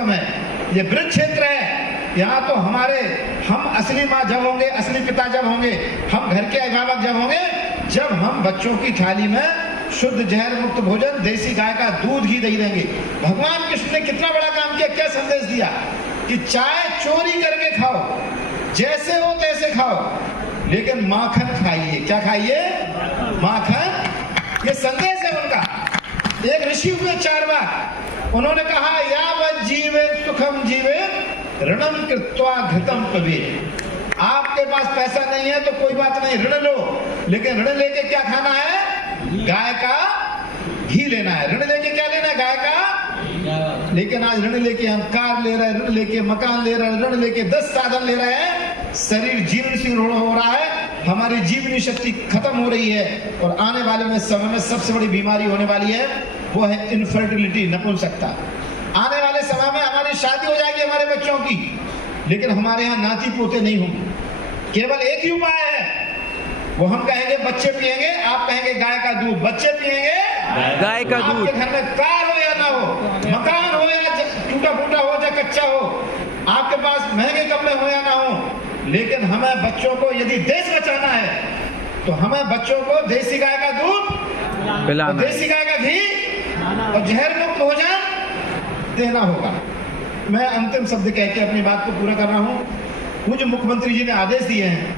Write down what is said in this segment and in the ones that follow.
कम है। ये ब्रज क्षेत्र है, यहाँ तो हम असली माँ जब होंगे, असली पिता जब होंगे, हम घर के अभिभावक जब होंगे, जब हम बच्चों की थाली में शुद्ध जहर मुक्त भोजन, देसी गाय का दूध घी दही देंगे। भगवान कृष्ण ने कितना बड़ा काम किया, क्या संदेश दिया कि चाय चोरी करके खाओ, जैसे हो तैसे खाओ, लेकिन माखन खाइए। क्या खाइए? माखन। ये संदेश है उनका। एक ऋषि हुए चारवाक, उन्होंने कहा यावत् जीवेत् सुखम जीवेत् ऋणम कृत्वा घृतम पिबेत्। आपके पास पैसा नहीं है तो कोई बात नहीं, ऋण लो, लेकिन ऋण लेके क्या खाना है? गाय का घी लेना है। ऋण लेके क्या लेना है? गाय का। लेकिन आज ऋण लेके हम कार ले रहे हैं, ऋण लेके मकान ले रहे हैं, ऋण लेके 10 साधन ले रहे हैं। शरीर जीर्ण शीर्ण हो रहा है, हमारी जीवनी शक्ति खत्म हो रही है, और आने वाले में समय में सबसे बड़ी बीमारी होने वाली है, वो है इनफर्टिलिटी, नपुंसकता। आने वाले समय में हमारी शादी हो जाएगी हमारे बच्चों की, लेकिन हमारे यहाँ नाती पोते नहीं होंगे। केवल एक ही उपाय है, वो हम कहेंगे बच्चे पिएंगे, आप कहेंगे गाय का दूध। बच्चे पिएंगे गाय का दूध। आपके घर में कार हो या ना हो, मकान हो या टूटा फूटा हो या कच्चा हो, आपके पास महंगे कपड़े हो या ना हो, लेकिन हमें बच्चों को यदि देश बचाना है तो हमें बच्चों को देसी गाय का दूध पिलाना, देसी गाय का घी और जहर मुक्त भोजन देना होगा। मैं अंतिम शब्द कह के अपनी बात को पूरा कर रहा हूँ। मुझे मुख्यमंत्री जी ने आदेश दिए हैं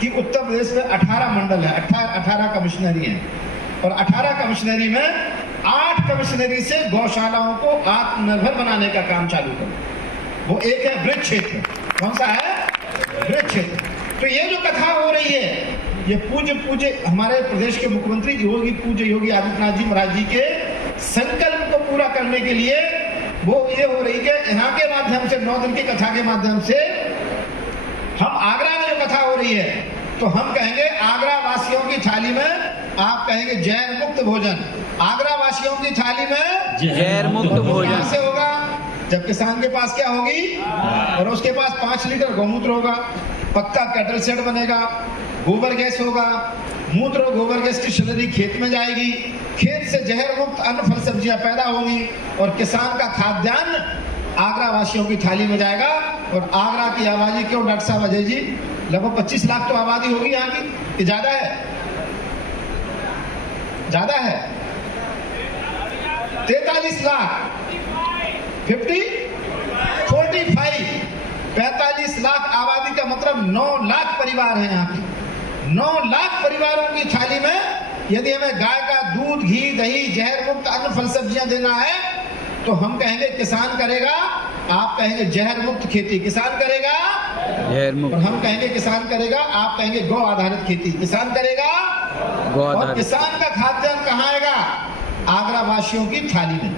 कि उत्तर प्रदेश में 18 मंडल है, 18 कमिश्नरी हैं, और 18 कमिश्नरी में 8 कमिश्नरी से गौशालाओं को आत्मनिर्भर बनाने का काम चालू करो। वो एक है ब्रज क्षेत्र। कौन सा है? ब्रज क्षेत्र। तो ये जो कथा हो रही है, ये पूज्य हमारे प्रदेश के मुख्यमंत्री पूज्य योगी आदित्यनाथ जी महाराज जी के संकल्प को पूरा करने के लिए वो ये हो रही है। यहाँ के माध्यम से 9 दिन की कथा के माध्यम से हम आगरा में जो कथा हो रही है, तो हम कहेंगे आगरा वासियों की थाली में, आप कहेंगे जहर मुक्त भोजन। आगरा वासियों की थाली में जहर मुक्त भोजन से होगा जब किसान के पास क्या होगी, और उसके पास 5 लीटर गौमूत्र होगा, पक्का कैटल शेड बनेगा, गोबर गैस होगा, मूत्र और गोबर गैस की स्लरी खेत में जाएगी, खेत से जहर मुक्त अन्न फल सब्जियां पैदा होंगी, और किसान का खाद्यान्न आगरा वासियों की थाली में जाएगा। और आगरा की आबादी क्यों डॉक्टर साहब अजय जी, लगभग 25 लाख तो आबादी होगी यहाँ की, कि ज्यादा है? ज्यादा है, 43 लाख 45 लाख आबादी का मतलब 9 लाख परिवार है यहाँ की। 9 लाख परिवारों की थाली में यदि हमें गाय का दूध घी दही जहर मुक्त अन्न फल सब्जियां देना है, तो हम कहेंगे किसान करेगा, आप कहेंगे जहर मुक्त खेती। किसान करेगा जहर मुक्त, और हम कहेंगे किसान करेगा, आप कहेंगे गौ आधारित खेती। किसान करेगा गौ और आधारित। किसान का खाद्यान्न कहाँ आएगा? आगरा वासियों की थाली में।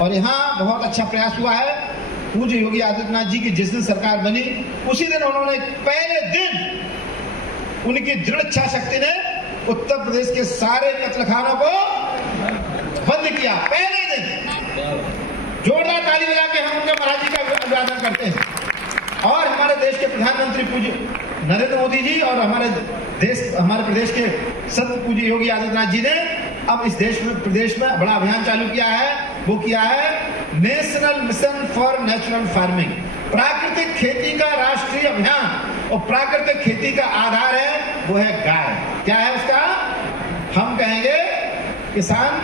और यहाँ बहुत अच्छा प्रयास हुआ है। पूज्य योगी आदित्यनाथ जी की जिस दिन सरकार बनी, उसी दिन उन्होंने पहले दिन उनकी दृढ़ इच्छा शक्ति ने उत्तर प्रदेश के सारे कत्लखानों को बंद किया। पहले दिन जोरदार ताली बजा के हम उनके महाराज जी का अभिवादन करते हैं। और हमारे देश के प्रधानमंत्री पूज्य नरेंद्र मोदी जी और हमारे प्रदेश के संत पूज्य योगी आदित्यनाथ जी ने अब इस प्रदेश में बड़ा अभियान चालू किया है। वो किया है national mission for natural farming, प्राकृतिक खेती का राष्ट्रीय अभियान। और प्राकृतिक खेती का आधार है वो है गाय। क्या है उसका? हम कहेंगे किसान,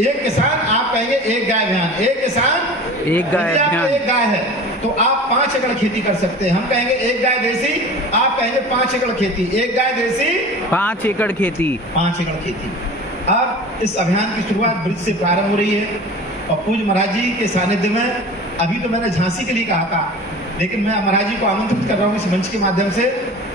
एक किसान, आप कहेंगे एक गाय अभियान। एक किसान एक गाय अभियान। एक गाय है तो आप 5 एकड़ खेती कर सकते हैं। हम कहेंगे एक गाय देसी, आप कहेंगे 5 एकड़ खेती। एक गाय देसी 5 एकड़ खेती। 5 एकड़ खेती। अब इस अभियान की शुरुआत ब्रिज से प्रारंभ हो रही है, और पूज्य महाराज जी के सानिध्य में, अभी तो मैंने झांसी के लिए कहा था, लेकिन मैं महाराज जी को आमंत्रित कर रहा हूँ इस मंच के माध्यम से।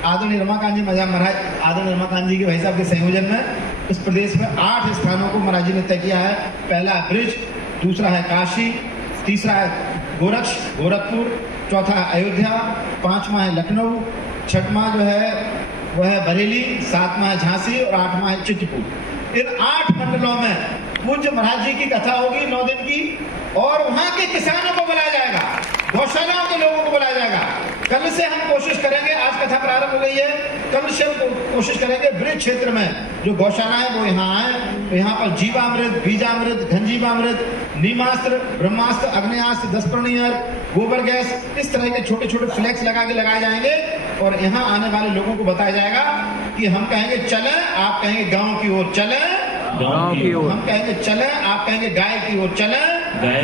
आदरणीय रमाकांत जी महाराज, आदरणीय रमाकांत जी के भाई साहब के संयोजन में इस प्रदेश में 8 स्थानों को महाराज जी ने तय किया है। पहला है ब्रिज, दूसरा है काशी, तीसरा है गोरखपुर, चौथा है अयोध्या, 5वां है लखनऊ, 6वां जो है वह है बरेली, 7वां है झांसी और 8वां है चित्रकूट। इन 8 मंडलों में पूज्य महाराज जी की कथा होगी 9 दिन की, और वहां के किसानों को बुलाया जाएगा, गौशालाओं के लोगों को बुलाया जाएगा। कल से हम कोशिश करेंगे, आज कथा प्रारंभ हो गई है, कल से हम कोशिश करेंगे ब्रिज क्षेत्र में जो गौशालाएं वो यहाँ आए, तो यहाँ पर जीवामृत, बीजामृत, घनजीवामृत, नीमास्त्र, ब्रह्मास्त्र, अग्नेयास्त्र, 10 प्रनियर, गोबर गैस, इस तरह के छोटे छोटे फ्लैक्स लगाए जाएंगे और यहाँ आने वाले लोगों को बताया जाएगा कि हम कहेंगे चलें, आप कहेंगे गांव की ओर चलें, गांव की ओर, हम कहेंगे चलें, आप कहेंगे गाय की ओर चलें,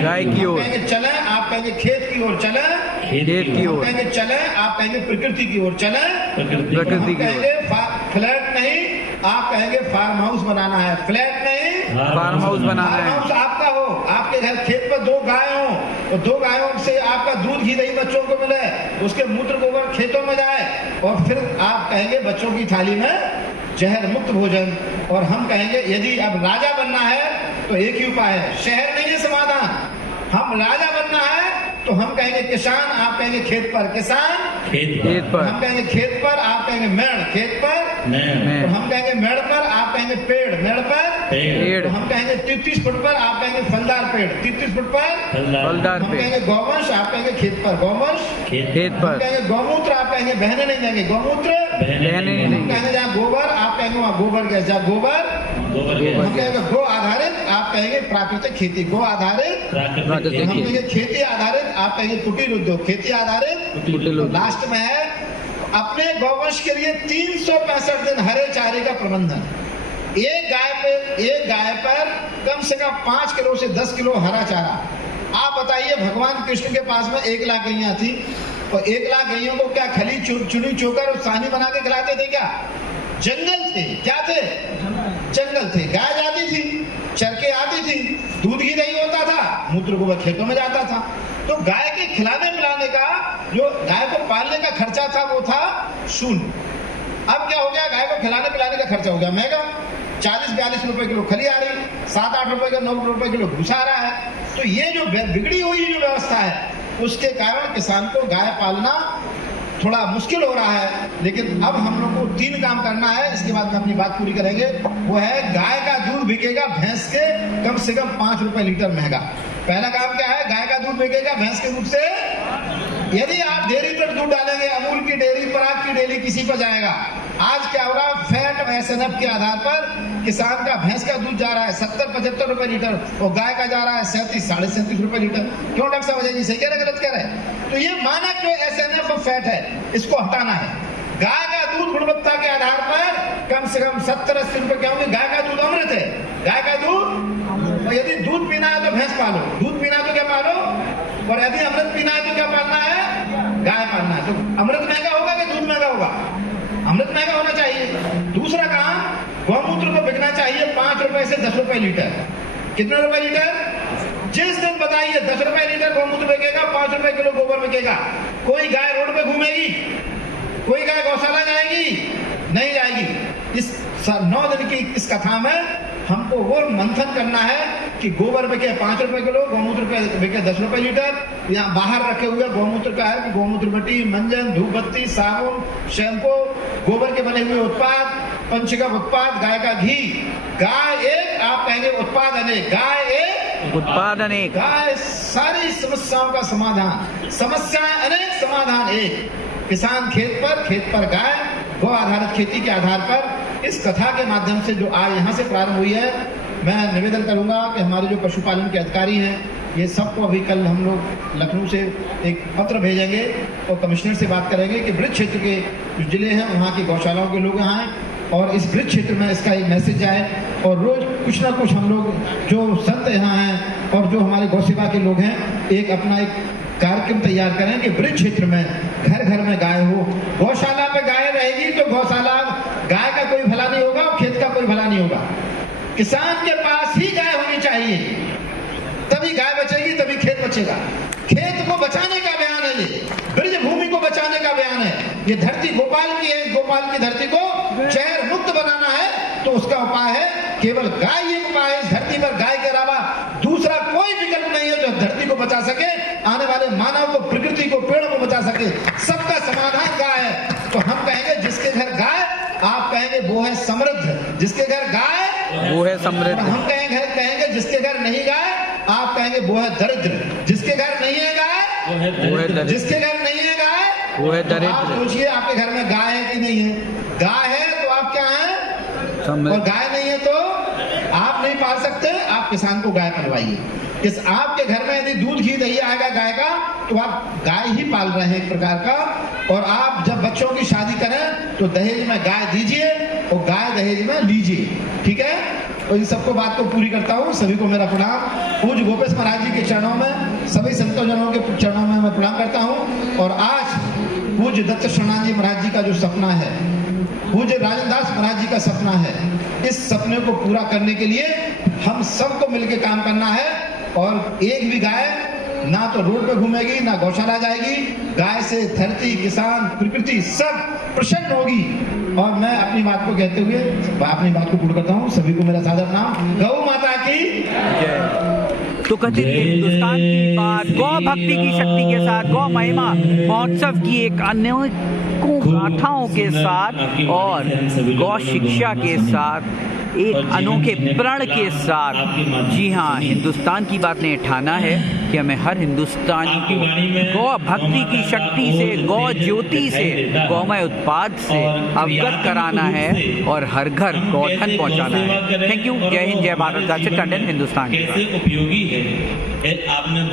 गाय की हम ओर, कहेंगे चलें, आप कहेंगे खेत की ओर चलें, खेत की हम ओर, कहेंगे चलें, आप कहेंगे प्रकृति की ओर चलें, प्रकृति हम की ओर, कहेंगे फ्लैट नहीं, आप कहेंगे फार्म हाउस बनाना है, फ्लैट नहीं, फार्म हाउस बनाना फार्म है, हाउस आपका हो, आपके घर खेत पर 2 गाय हो और 2 गायों से आपका दूध घी दही बच्चों को मिले, उसके मूत्र गोबर खेतों में जाए और फिर आप कहेंगे बच्चों की थाली में जहर मुक्त भोजन। और हम कहेंगे यदि अब राजा बनना है तो एक ही उपाय है, शहर नहीं है समाधान, हम राजा बनना है तो हम कहेंगे किसान, आप कहेंगे खेत पर, किसान खेत पर, हम कहेंगे खेत पर, आप कहेंगे मेड़, खेत पर, मेड़, और हम कहेंगे मेड़ पर, आप कहेंगे पेड़, मेड़ पर, पेड़, तो हम कहेंगे 33 फुट पर, आप कहेंगे फलदार पेड़, 33 फुट पर, फलदार हम पेड़, कहेंगे गौवंश, आप कहेंगे खेत पर, गौवंश, खेत हम पर, कहेंगे गौमूत्र, आप कहेंगे बहने नहीं देंगे, गौमूत्र, बहने नहीं हम देंगे, कहेंगे जहाँ गोबर, आप कहेंगे वहाँ गोबर गैस, जहाँ गोबर, हम कहेंगे गो आधारित, आप कहेंगे प्राकृतिक खेती, गो आधारित, प्राकृतिक हम कहेंगे खेती आधारित, आप कहेंगे कुटीर उद्योग, खेती आधारित। कुटीर उद्योग। लास्ट में है अपने गौवंश के लिए 365 दिन हरे चारे का प्रबंधन। एक गाय पर कम से कम 5 किलो से 10 किलो हरा चारा। आप बताइए, भगवान कृष्ण के पास में 1 लाख गैया थी और 1 लाख गैयों को क्या खली चुनी चोकर और सानी बना के खिलाते थे क्या? जंगल थे, क्या थे? जंगल थे। गाय जाती थी, चर के आती थी, दूध घी दही होता था, मूत्र गोबर खेतों में जाता था। तो गाय के खिलाने पिलाने का, जो गाय को पालने का खर्चा था, वो था शून्य। अब क्या हो गया? गाय को खिलाने पिलाने का खर्चा हो गया महंगा। 40-42 रुपए किलो खली आ रही, 7-8 रुपए का 9 रुपए किलो भूसा आ रहा है। तो ये जो बिगड़ी हुई जो व्यवस्था है, उसके कारण किसान को गाय पालना थोड़ा मुश्किल हो रहा है। लेकिन अब हम लोग को 3 काम करना है, इसके बाद में अपनी बात पूरी करेंगे। वो है, गाय का दूध बिकेगा भैंस के कम से कम 5 रुपए लीटर महंगा। पहला काम क्या है? गाय का दूध बिकेगा भैंस के दूध से। यदि आप डेयरी पर दूध डालेंगे, अमूल की डेयरी, पराग की डेयरी, किसी पर जाएगा। आज क्या हो रहा है? फैट और SNF के आधार पर किसान का भैंस का दूध जा रहा है 70-75 रुपए लीटर और गाय का जा रहा है 37-37.5 रुपए लीटर। क्यों डॉक्टर साहब? वजह जी सही कह रहे, गलत कह रहे? तो ये मानक जो SNF और फैट है, इसको हटाना है। गाय का दूध गुणवत्ता के आधार पर कम से कम 70-80 रुपए क्या होंगे? गाय का दूध अमृत है। गाय का दूध, और यदि दूध पीना है तो भैंस पालो, दूध पीना है तो क्या पालो, और यदि अमृत पीना है तो क्या पालना है? गाय पालना है। तो अमृत महंगा होगा कि दूध महंगा होगा? अमृत महंगा होना चाहिए। दूसरा काम, गौमूत्र को बिकना चाहिए 5 रुपए से 10 रुपए लीटर। कितने रुपए लीटर? जिस दिन बताइए 10 रुपए लीटर गौमूत्र बिकेगा, 5 रुपए किलो गोबर बिकेगा। कोई गाय रोड पे घूमेगी? कोई गाय गौशाला जाएगी? नहीं जाएगी। इस 9 दिन की इस कथा में हमको वो मंथन करना है कि गोबर बिके 5 रुपए किलो, गौमूत्र बिके 10 रुपए लीटर। यहाँ बाहर रखे हुए गौमूत्र का है कि गौमूत्र मिट्टी, मंजन, धूपबत्ती, साबुन, शैम्पू, गोबर के बने हुए उत्पाद, पंचगव्य उत्पाद, गाय का घी। गाय एक, आप कहेंगे उत्पाद अनेक। गाय एक, उत्पाद अनेक। गाय सारी समस्याओं का समाधान, समस्याएं अनेक, समाधान एक। किसान खेत पर गाय, गौ आधारित खेती के आधार पर इस कथा के माध्यम से जो आज यहाँ से प्रारंभ हुई है, मैं निवेदन करूंगा कि हमारे जो पशुपालन के अधिकारी हैं, ये सबको अभी कल हम लोग लखनऊ से एक पत्र भेजेंगे और कमिश्नर से बात करेंगे कि ब्रिज क्षेत्र के जो जिले हैं, वहाँ की गौशालाओं के लोग यहाँ आए और इस ब्रिज क्षेत्र में इसका एक मैसेज जाए। और रोज कुछ ना कुछ हम लोग जो संत यहाँ हैं और जो हमारे गौ सेवा के लोग हैं, एक अपना एक कार्यक्रम तैयार करें कि ब्रिज क्षेत्र में घर घर में गाय हो। गौशाला पे गाय रहेगी तो गौशाला, गाय का कोई भला नहीं होगा और खेत का कोई भला नहीं होगा। किसान के पास ही गाय होनी चाहिए, तभी गाय बचेगी, तभी खेत बचेगा। खेत को बचाने का बयान है ये, ब्रिज भूमि को बचाने का बयान है। ये धरती गोपाल की है, गोपाल की धरती को जहर मुक्त बनाना है तो उसका उपाय है केवल गाय ही उपाय है। इस धरती पर गाय के अलावा दूसरा कोई विकल्प नहीं है जो धरती को बचा सके, आने वाले मानव को, प्रकृति को, पेड़ों को बचा सके। सबका समाधान गाय है। तो हम कहेंगे जिसके घर गाय, आप कहेंगे वो है समृद्ध। जिसके घर गाय, वो है समृद्ध। हम कहेंगे जिसके घर नहीं गाय, आप कहेंगे वो है दरिद्र। जिसके घर नहीं है गाय, वो है दरिद्र। जिसके घर नहीं है गाय, वो है तो दरिद्र। आप सोचिए आपके घर में गाय है कि नहीं है। गाय है तो आप क्या हैं, और गाय नहीं है तो आप नहीं पाल सकते, आप किसान को गाय पलवाइए। इस आपके घर में यदि दूध घी दही आएगा गाय का, तो आप गाय ही पाल रहे हैं एक प्रकार का। और आप जब बच्चों की शादी करें तो दहेज में गाय दीजिए और गाय दहेज में लीजिए, ठीक है। तो इन सबको बात को पूरी करता हूँ। सभी को मेरा प्रणाम। पूज्य गोपेश महाराज जी के चरणों में, सभी संतों जनों के चरणों में मैं प्रणाम करता हूँ। और आज पूज्य दत्त शरणानंद जी महाराज जी का जो सपना है, पूज्य राजेंद्र दास महाराज जी का सपना है, इस सपने को पूरा करने के लिए हम सबको मिलकर काम करना है। और एक भी गाय ना तो रोड पे घूमेगी, ना गौशाला जाएगी। गाय से धरती, किसान, प्रकृति सब प्रसन्न होगी। और मैं अपनी बात को कहते हुए अपनी बात को पूर्ण करता हूँ। सभी को मेरा सादर नाम। गौ माता की। तो कहते हैं हिंदुस्तान की बात गौ भक्ति की शक्ति के साथ, गौ महिमा महोत्सव की एक अनेकों गाथाओं के साथ और गौ शिक्षा के साथ, एक अनोखे प्रण के साथ। जी हाँ, हिंदुस्तान की बात ने ठाना है कि हमें हर हिंदुस्तानी को गौ भक्ति की शक्ति से, गौ ज्योति से, गौमय उत्पाद से अवगत कराना है और हर घर गौधन पहुंचाना है। Thank you. जय हिंद, जय Bharat. That's it. Content Hindustan की बात। कैसे उपयोगी है आपने